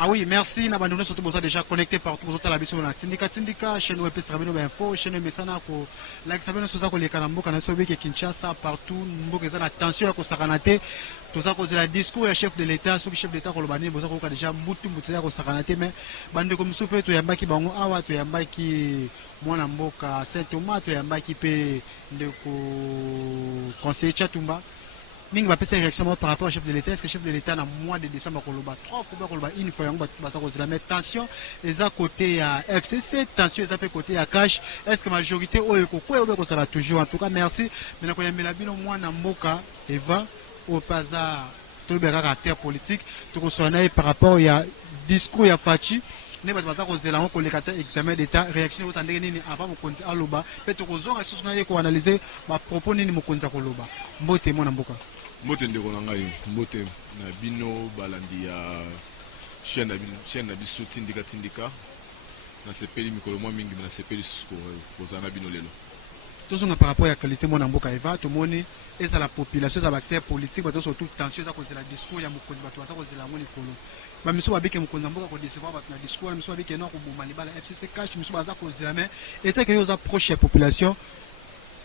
Ah oui, merci. Nous avons surtout déjà connecté partout. Vous avez la Tindika, chaîne web info, chaîne Messana, like ça veut dire que les Kanambo, Kinshasa, partout, nous avons attention à Sakanate. Tout ça, c'est le discours du chef de l'État, sous le chef de l'État, vous avez déjà Moutou à Sakanate, mais bande comme souffle, tu as qui bango awa, tu as qui moi Mboka Saint-Thomas, tu as qui peut le conseiller Chatumba. Mingi va passer réaction par rapport au chef de l'État. Est-ce que le chef de l'État, dans le mois de décembre, trois fois, une fois, mais tension, les à côté à FCC, tension, les à côté à Cash. Est-ce que la majorité, ça va toujours. En tout cas, merci. Maintenant, quand il y a le mois Namboka, Eva, au Paza, tout le caractère politique, tout le par rapport au discours, il y a Fachi. Ne pas passer aux éléments pour les examen d'état réaction au tandis que avant mon compte à l'oba peut-être aux autres ressources qu'on analyser ma propos ni mon compte à l'oba mbote mon amboka mbote ndeko na ngai mbote na bino balandi ya chaîne na biso tindika na sepeli mikolo mwa mingi na sepeli pour na bino lelo tout ça par rapport à la qualité mon amboka eva tout moni et ça la population ça acteurs politiques bato surtout tension ça cause la discours ya mokonzi bato ça cause la moni kolo ba miso babike mokonzi mboka ko décevoir bato na discours miso babike no ko boma libala FCC cash miso baza cause la mais état que yo approche la population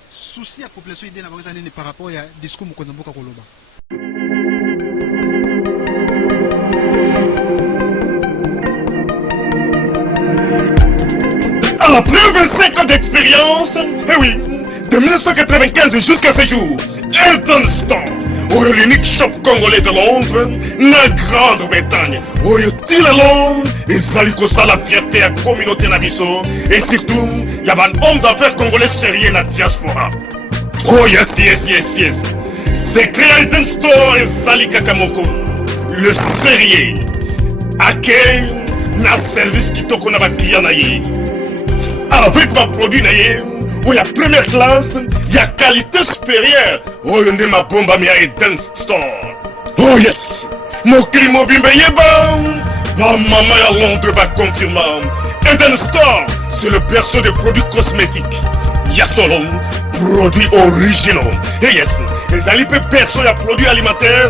souci la population idée na ba nini par rapport à discours mokonzi mboka koloba. Après 25 ans d'expérience, eh oui, de 1995 jusqu'à ce jour, Elton Store, l'unique shop congolais de Londres, la Grande-Bretagne, où il y a Londres, et ça lui cause la fierté à la communauté nabiso, et surtout, il y a un homme d'affaires congolais sérieux dans la diaspora. Oh yes. C'est créé Elton Store et Sali Kakamoko, le sérieux, accueil, na service qui toko na ba client naïe. Avec ma produit, il y a première classe, il y a qualité supérieure. Oh, il y a ma bombe à Eden Store. Oh yes, mon climat bimbe yeba. Ma maman à Londres va confirmer. Eden Store, c'est le berceau des produits cosmétiques. Il y a solo produits originaux. Et yes, les alipes perso, il y a produits alimentaires,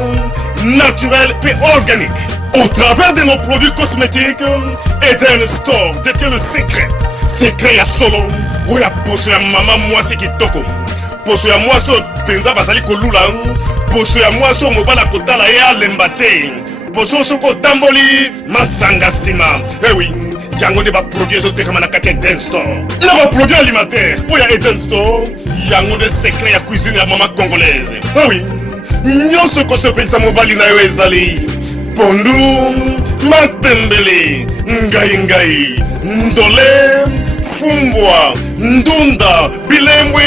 naturels et organiques. Au travers de nos produits cosmétiques, Eden Store détient le secret. Secret ya solo, où ya poso ya maman moi c'est qui toko. Poso ya moi so penza basali kolula, poso ya moi so mobala kotala ya lembate. Poso so ko tamboli masanga sima. Eh oui, yango ne ba produit zo te kama na kati Eden Store. Na ba produit alimentaire, où ya Eden Store, yango de secret ya cuisine ya maman congolaise. Eh oui, nyonso ko so penza mobali na yo ezali. Pondu, matembele, ngai, ndole, fumbwa, ndunda, bilembwe,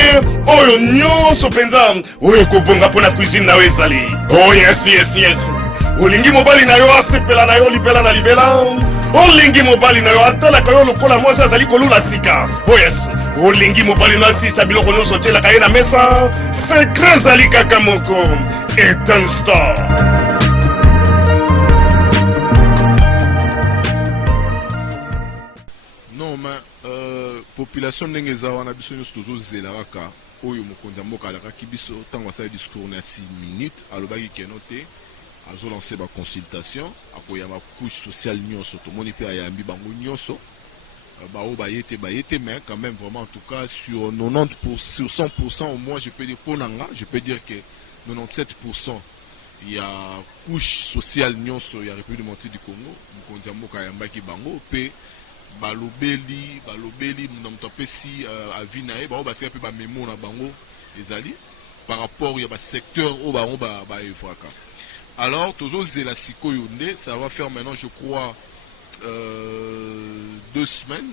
oyo nyonso penza, oyo kobonga pona cuisine na ezali. Oh yes. Olingi mobali na yo asepela na yo libela na libela. Olingi mobali na yo atala ka yo lokola mwasi azali kolula sika. Oh yes. Olingi mobali na si sabiloko nyonso tela ka ye na mesa. Secret zali kaka moko. Eden Store. Population ndenge eza wana biso nyonso tozozelaka oyo mokonzi ya mboka alakaki biso ntango asali discours na 6 minutes alobaki keno te azolance baconsultation akoyamba couche sociale nyonso tomoni mpe ayambi bango nyonso bao baye te mais quand même vraiment en tout cas sur 100% au moins je peux dire ponanga je peux dire que 97% il y a couche sociale nyonso ya République démocratique du Congo mokonzi ya mboka ayambaki bango pe balobeli na mutu apesi avi na ye bango batika mpe bamemo na bango ezali par rapport ya basecteur oyo bango baevwaka. Alors tozozela sikoyo nde ça va faire maintenant je crois 2 semaines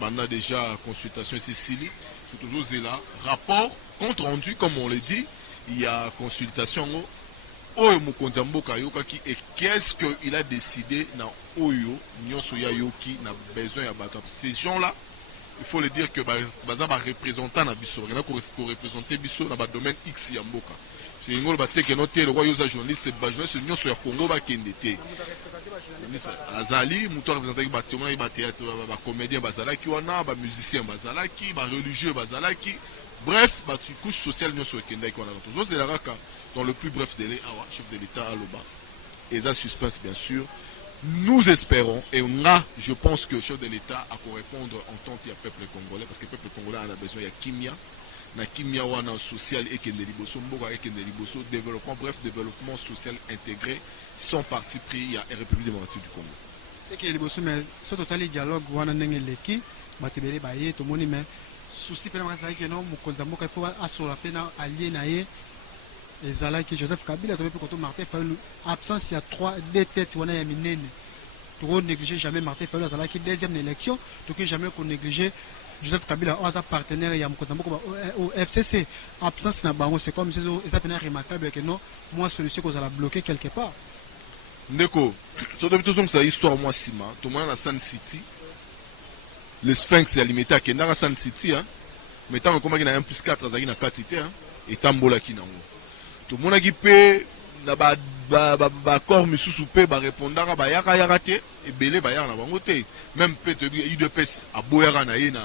banda déjà consultation esili tozozela rapport compte rendu comme on le dit il y a consultation oyo mokonzi ya mboka ayokaki et qu'est-ce qu'il a décidé na oyo nyonso ya yoki na besoin ya bato ces gens-là il faut le dire que baza ba représentant na biso na ko représenter biso na ba domaine X ya mboka c'est ngolo bateke no te le roi yoza journaliste ba journaliste nyonso ya Congo ba kende te azali muto représenter ba témoin ba théâtre ba comédien bazalaki wana ba musicien bazalaki ba religieux bazalaki. Bref, tu couche sociale nous sur le Kenda et qu'on a d'autres. C'est dans le plus bref délai, chef de l'État à l'Oba. Et ça suspense bien sûr. Nous espérons, et je pense que le chef de l'État a pour répondre en tant qu'il y a peuple congolais, parce que le peuple congolais a besoin de kimia, na kimia wana social et kendeliboso, mboka et kendeliboso, développement, bref, développement social intégré, sans parti pris, il y a une République démocratique du Congo. Et que liboso, mais ce total dialogue wana nenge leki, batebele baye, to moni mais souci pena masaki que non, mukonza mboka il faut assurer pena allié naie. Et Zala qui Joseph Kabila, tu peux Martin Fayulu, absence il y a deux têtes, on a un minene. Tu ne négliger jamais Martin Fayulu, Zala qui deuxième élection, tu ne jamais qu'on négliger Joseph Kabila, un partenaire, il y a au FCC. Absence n'a pas, c'est comme si ça peut être remarquable que non, moi solution qu'on a bloqué quelque part. Ndeko, sur depuis tout ça, histoire moi Sima, tout le monde à Sun City, le Sphinx est limité à Kenda à Sun City, hein, mais tant que il y a 1+4, il y a 4 titres, hein, et Tambola qui n'a pas. Tout le monde qui peut na ba corps misusu pe ba répondra ba yaka yarate et belé ba yaka na bango te même peut UDPS a boyara na na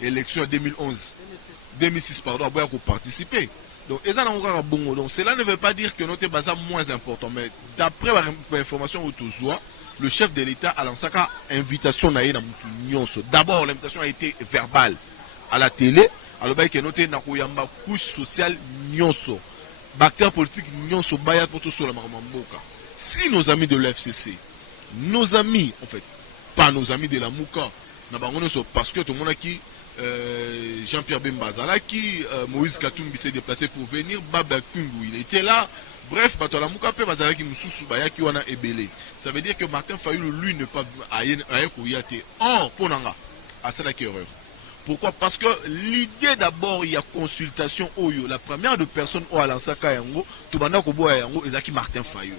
élection 2006 pardon a boyaka participer donc eza na ngaka bongo donc cela ne veut pas dire que notre basa moins important mais d'après l'information autozoa le chef de l'État a lancé une invitation na mutu nyonso d'abord l'invitation a été verbale à la télé alors ba que notre na koyamba couche sociale nyonso acteurs politiques n'ont pas bayat pour tout sur la Maramamboka. Si nos amis de l'FCC, nos amis, en fait, pas nos amis de la Mouka, parce que tout le monde a qui Jean-Pierre Bembazala, qui Moïse Katumbi s'est déplacé pour venir, Baba Kungu, il était là. Bref, la Mouka pe Bazala qui nous sous-baya qui wana ebélé. Ça veut dire que Martin Fayulu, lui, ne pas ayen kouyate. Or, Ponanga, à ça la qui erreur. Pourquoi? Parce que l'idée d'abord, il y a consultation Oyo. La première de personnes au Alansaka Yango, Toubanda Kobo Yango, Ezaki Martin Fayulu.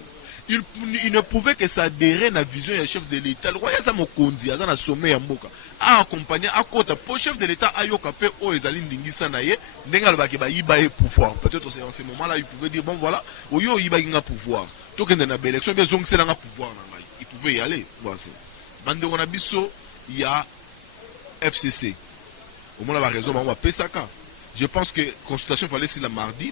Il ne pouvait que s'adhérer à la vision du chef de l'État. Le roi Yazamo Kondi, Azana Sommet Yamboka, a accompagné à côté. Pour le chef de l'État, Ayoka Pe O Ezali Ndingisa Naye, Nengal Bakeba Ibaye pouvoir. Peut-être en ce moment-là, il pouvait dire bon voilà, Oyo Ibaye pouvoir. Donc dans la belle élection, bien sûr, c'est un pouvoir. Il pouvait y aller. Bande Ronabiso, il y a FCC. Au moins, la raison, on va Pesaka. Je pense que la consultation fallait si la mardi,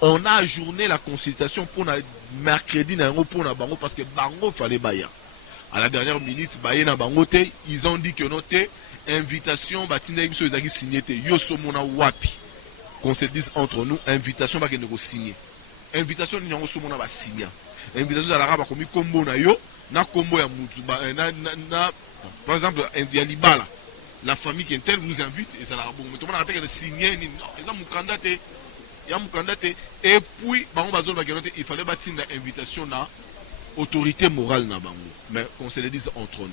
on a ajourné la consultation pour le mercredi pour la bango parce que bango fallait baya. À la dernière minute, baya na bango te, ils ont dit que notre invitation, batinda biso ezaki signé te, yoso mona wapi. Qu'on se dise entre nous, invitation ba que nous signer. Invitation ni yango so mona ba signer. Invitation za la raba komi kombo na yo, na kombo ya mutu par exemple, il y a Libala. La famille qui est telle vous invite et ça la bon mais tout le monde a rappelé que signer non ils ont candidaté il y a mon candidat et puis il fallait bâtir une invitation à autorité morale na bango mais qu'on se le dise entre nous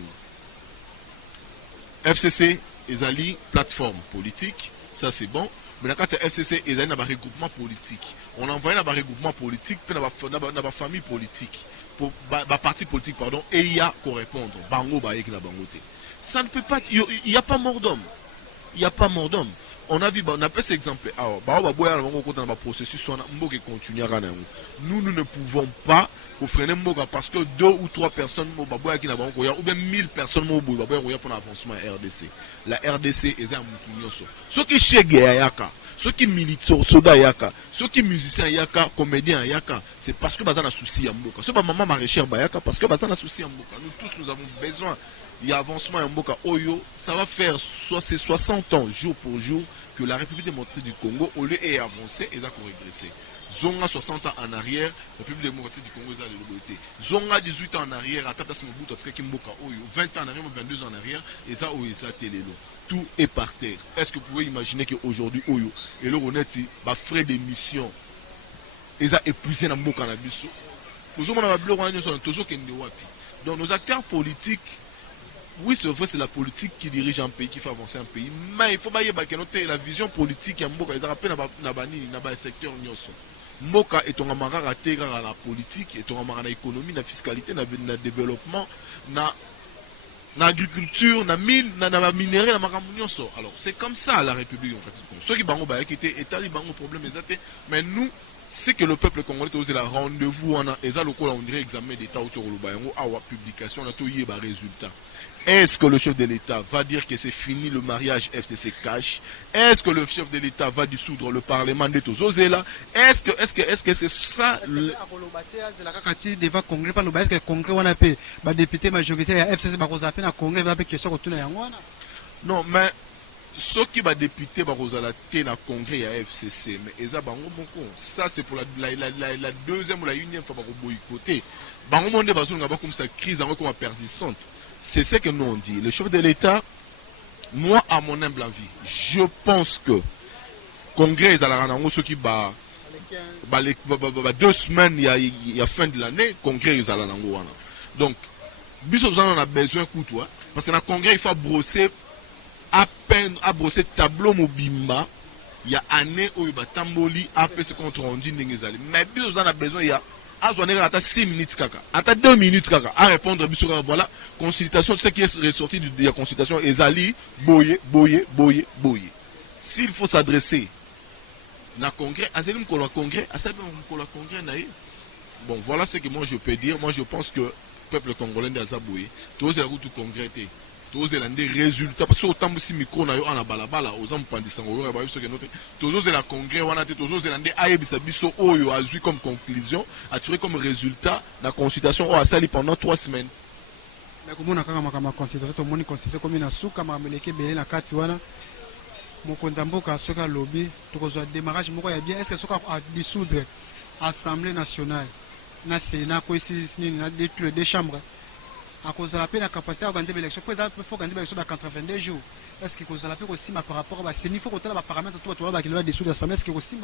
FCC ezali plateforme politique ça c'est bon mais quand FCC ezali na ba regroupement politique on envoie na ba regroupement politique puis na ba famille politique pour ba parti politique pardon et il y a qu'on répondre bango ba yek na bango te. Ça ne peut pas. Il n'y a pas mort d'homme. Il n'y a pas mort d'homme. On a vu, on a pris cet exemple. Nous ne pouvons pas freiner Mboga parce que 2 ou 3 personnes ou bien 1000 personnes pour l'avancement RDC. La RDC est un moutounioso. Ceux qui chèguent Yaka, ceux qui militent soda Yaka, ceux qui musiciens Yaka, comédiens Yaka, c'est parce que Bazan a souci à Mboka. C'est pas maman maraîchère Bayaka parce que Bazan a souci à Mboka. Nous tous nous avons besoin. Il y a avancement à Mboka Oyo, ça va faire 60 ans jour pour jour que la République démocratique du Congo, au lieu d'avancer, elle a régressé. Zonga 60 ans en arrière, la République démocratique du Congo a l'évolué. Zonga 18 ans en arrière, à Tata Smobuto, 20 ans en arrière, 22 ans en arrière, et ça, ça télélo. Tout est par terre. Est-ce que vous pouvez imaginer qu'aujourd'hui, Oyo, et le honnête, bah, frais d'émission, ils ont épuisé dans Mboka na biso. Donc nos acteurs politiques, oui, c'est vrai, c'est la politique qui dirige un pays, qui fait avancer un pays. Mais il faut pas que la vision politique, Mboka, ils rappellent dans le secteur Nyoso. Mboka est un amarra raté à la politique, est un amarra à l'économie, la fiscalité, le développement, l'agriculture, la mine, la minerai, la maramunyoso. Alors, c'est comme ça la République. Ceux qui bango qui étaient étalés, bango problème, mais nous, c'est que le peuple congolais a la rendez-vous, on dirait examen d'État autour de la publication, on a tout résultat. Est-ce que le chef de l'État va dire que c'est fini le mariage FCC cash? Est-ce que le chef de l'État va dissoudre le Parlement de Tozozela? Est-ce que c'est ça le... devant Congrès par le bas, est-ce que le Congrès on a fait bah député majoritaire à FCC bah Rosa fait na Congrès va faire question retourner à moi? Non, mais ceux qui va député bah Rosa la té na Congrès à FCC, mais eza bango bonko. Ça c'est pour la deuxième ou la unième fois bah boycotter. Bango monde bah zonga bah comme ça crise encore comme persistante. C'est ce que nous on dit. Le chef de l'État, moi, à mon humble avis, je pense que le Congrès, ceux qui 2 semaines, il y a fin de l'année, le Congrès, ils allaient donc, on a besoin de toi, parce que dans le Congrès, il faut brosser à peine, à brosser tableau mobimba, il y a année où il y a tamboli, après ce qu'on rendu, mais on a besoin, il y a à 6 minutes kaka, à 2 minutes kaka, à répondre à voilà, consultation, ce qui est ressorti de la consultation, Ezali, boye. S'il faut s'adresser na congrès, à ce congrès, bon, voilà ce que moi je peux dire. Moi je pense que le peuple congolais de Azaboye, tous les routes congrès, tous les résultats, parce que autant si micro na yo ana balabala, aux hommes pandisango, tous les congrès, tous les ayebisabiso oyo a vu comme conclusion, a tiré comme résultat la consultation a sali pendant 3 semaines. Mais comment on a ma constitution, tout le monde constitution comme une souka, ma meleke belé na kati wana. Mon konzamboka soka lobby, tout le démarrage, moko ya bien. Est-ce que soka a dissoudre Assemblée nationale, na Sénat, quoi ici, na deux chambres. À cause de la peine, la capacité à organiser l'élection, il faut organiser l'élection dans 82 jours. Est-ce que cause de la peine aussi par rapport à ces niveaux, il faut que les paramètres, tout le monde dissoudre l'Assemblée, est-ce que aussi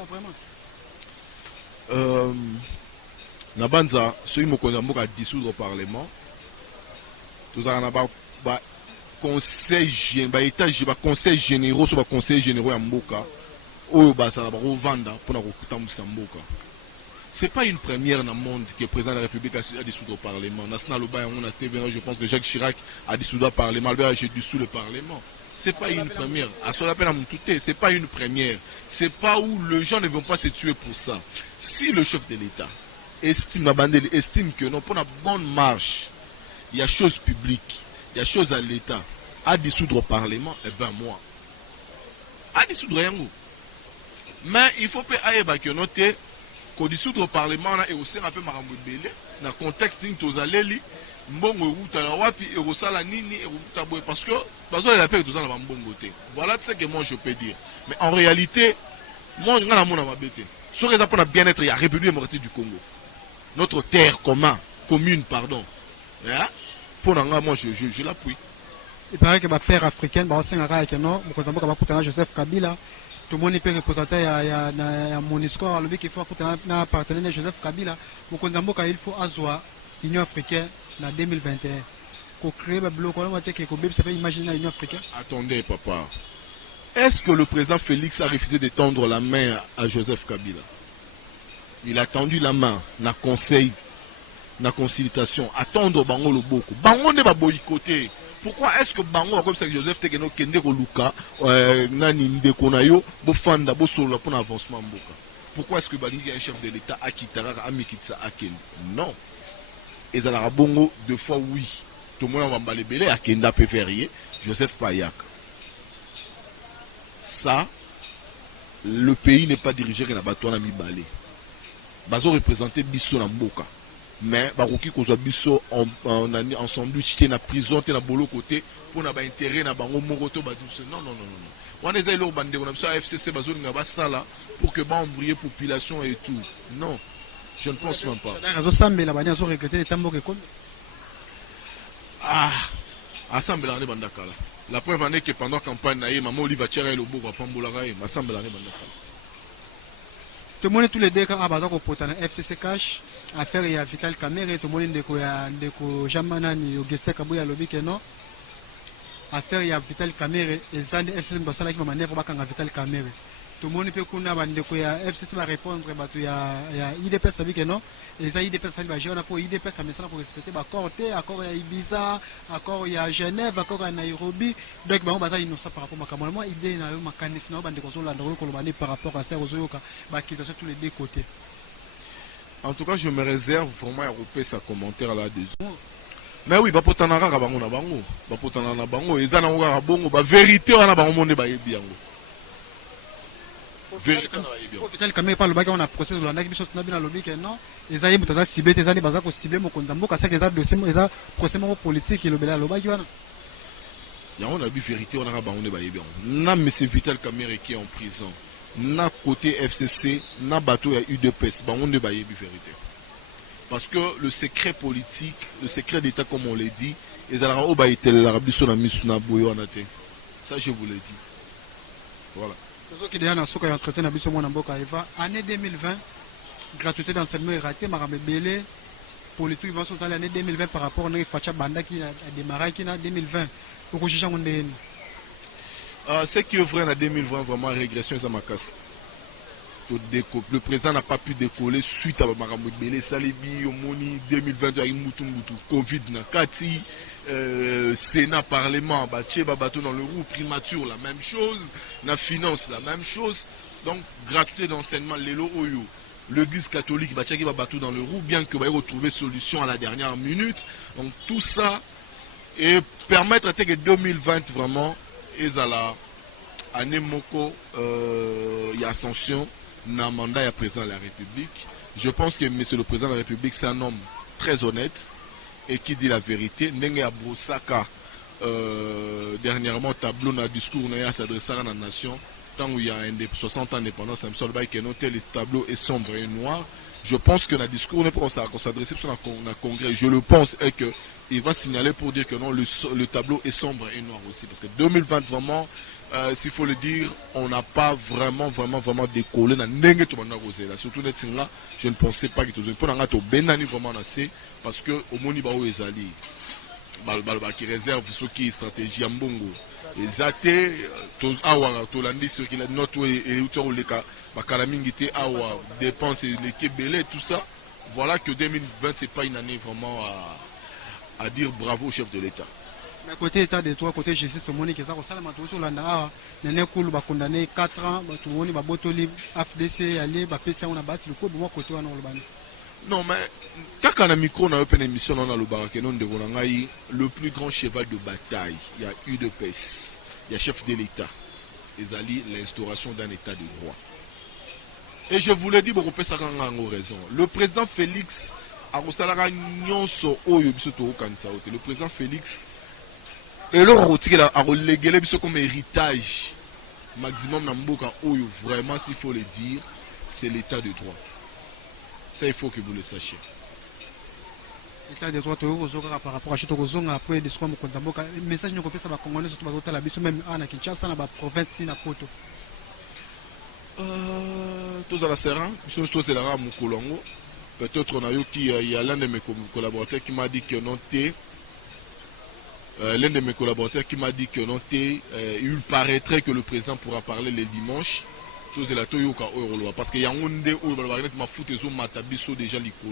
vraiment? Nabanza, ceux qui me à dissoudre au Parlement, tout ça, on a conseil généraux sur le conseil généraux à Mboka, ou ça va revendre pour la recruter Mboka. C'est pas une première dans le monde que le président de la République a dissoudre au Parlement. Je pense que Jacques Chirac a dissoudre le Parlement. J'ai dissous le Parlement. C'est pas une première. À ce lapin à Moutouté, c'est pas une première. C'est pas où les gens ne vont pas se tuer pour ça. Si le chef de l'État estime que non, pour la bonne marche, il y a chose publique, il y a chose à l'État, à dissoudre au Parlement, eh bien moi, à dissoudre rien. Mais il faut pas aller que noter qu'on dissoudre au Parlement et aussi un peu marambo belé dans le contexte de Aleli, mbongo utala wapi et rosala nini et utaboy parce que besoin de la paix tout ça dans mbongo té. Voilà ce que moi je peux dire. Mais en réalité, moi ngana mona mabete. Sur les apports bien-être, il y a République démocratique du Congo. Notre terre commune, pardon. Yeah? Pour moi je l'appuie. Il paraît que ma père africaine, bah c'est un gars qui non, Joseph Kabila. Tout le monde peut représenter à mon histoire, le qu'il faut un partenaire Joseph Kabila. Il faut azwa l'Union africaine en 2021. Pour créer un bloc, ça fait imaginer l'Union africaine. Attendez, papa. Est-ce que le président Félix a refusé de tendre la main à Joseph Kabila? Il a tendu la main dans le conseil, dans la consultation, à tendre Bango le Boko. Bango ne va boycotter. Pourquoi est-ce que Bango, comme ça que Joseph Tekeno Kende Luka, Nani Ndekonayo, Bofanda, Bosola pour l'avancement Mboka? Pourquoi est-ce que Bangi, un chef de l'État, Akitara, Amikitsa, Aken? Non. Et ça l'a bongo deux fois oui. Tout le monde va m'aller belé, Akenda Péférié, Joseph Payak. Ça, le pays n'est pas dirigé que la bâton a mis balé. Bazo représenté Bisso Namboka. Mais baroki ko biso en sandwich té na prison té na bolo côté pour na ba intérêt na bango moroto ba non. On est allé au bande on a besoin FCC bazo nga ba sala pour que ba ouvrier population et tout. Non. Je ne pense même pas. Razo sambe la bani azo regretter les tamboke comme assemble la bandakala. La preuve en est que pendant campagne na maman Oliva Tchera le bobo pambola ga assemble la bandakala. Tout le monde tous les deux quand baza ko potana FCC cash affaire ya Vital Kamerhe tout le monde ndeko jamana ni Auguste Kabuya lobi que non affaire ya Vital Kamerhe et zande FCC basala ki manevre bakanga Vital Kamerhe tout le monde peut kuna bandeko ya FCC va répondre batu ya IDPS sabi que non les IDPS sabi ba jona pour IDPS ça message pour respecter ba accord ya Ibiza accord ya Genève accord ya Nairobi donc ba baza innocent par rapport à moi idée na yo makanisi na bandeko zo landa ko lobane par rapport à ça ozoyoka ba accusation tous les deux côtés. En tout cas, je me réserve vraiment à repérer sa commentaire là-dessus. Mais oui, bapotana kaka bango na bango, bapotana na bango, eza na kaka bongo, ba vérité wana bango monde ba yebi yango. Vérité na ba yebi yango. Vital Kamerhe parle baki on a procès Lolanda qui biso na bina lobi que non, eza yé mutaza ciblé eza ni baza ko cibler mokonza mboka ça que eza dossier eza procès moko politique et lobela lobaki wana. Yango na bi vérité wana ka bango ne ba yebi yango. Na monsieur Vital Kamerhe qui est en prison. Na côté FCC, na bateau ya UDPS, bango ne ba yebi vérité. Parce que le secret politique, le secret d'État, comme on l'a dit, ça, je vous l'ai dit. Voilà. Année 2020, gratuité d'enseignement est ratée, mais politique va sortir l'année 2020 par rapport à Facha Banda qui a démarré en 2020. Ce qui est vrai en 2020, vraiment, régression, ça m'a cassé. Le président n'a pas pu décoller suite à Maramou Bélé, Salibi, Omoni, 2020, Covid, Nakati, Sénat, Parlement, Baché, Babato dans le roue, primature, la même chose, la finance, la même chose. Donc, gratuité d'enseignement, Lélo Oyo, l'église catholique, Baché, Babato dans le roue, bien que va retrouver solution à la dernière minute. Donc, tout ça, et permettre que 2020, vraiment, et à la année Moko, il y a ascension. N'a mandat à président de la République. Je pense que monsieur le président de la République, c'est un homme très honnête et qui dit la vérité. Nenge à Brosaka, dernièrement, tableau dans le discours, on a s'adressé à la nation. Tant où il y a 60 ans d'indépendance, le tableau est sombre et noir. Je pense que dans le discours, on s'adresse sur un congrès. Je le pense et que il va signaler pour dire que non, le tableau est sombre et noir aussi. Parce que 2020, vraiment, s'il faut le dire, on n'a pas vraiment décollé dans le surtout là, je ne pensais pas que tout le monde vraiment assez parce que au moni bao ezali qui réserve ce qui est stratégie en bongo ezate to awa to landi sur qui la note et auteur le cas bakalamingi te awa dépenses l'équipe belé tout ça. Voilà que 2020 c'est pas une année vraiment à dire bravo au chef de l'État. Mais côté état de toi, côté justice, on qui est ça, sur la Nara, il a condamné 4 ans, tout le monde a FDC, aller, on a battu le coup, de moi côté on a non, mais quand on a micro, on a une émission dans le Barakenon de Ronangaï, le plus grand cheval de bataille, il y a eu de pèse, il y a chef de l'État, Ezali, l'instauration d'un État de droit. Et je vous l'ai dit, beaucoup ça a raison. Le président Félix, le président Félix, et le rôti a relégué comme héritage maximum Namboka Oyo, vraiment s'il faut le dire, c'est l'état de droit. Ça il faut que vous le sachiez. L'état de droit par rapport à ce que après des soins Mokonzamboka, message nous copie ça va congolais surtout dans la biso même en Kinshasa dans la province na Poto. Tous à la Serra, surtout c'est la Mukolongo. Peut-être on a eu qui il y a l'un de mes collaborateurs qui m'a dit que non t'es l'un de mes collaborateurs qui m'a dit que non, il paraîtrait que le président pourra parler le dimanche. Parce qu'il y a un monde où il m'a foutu déjà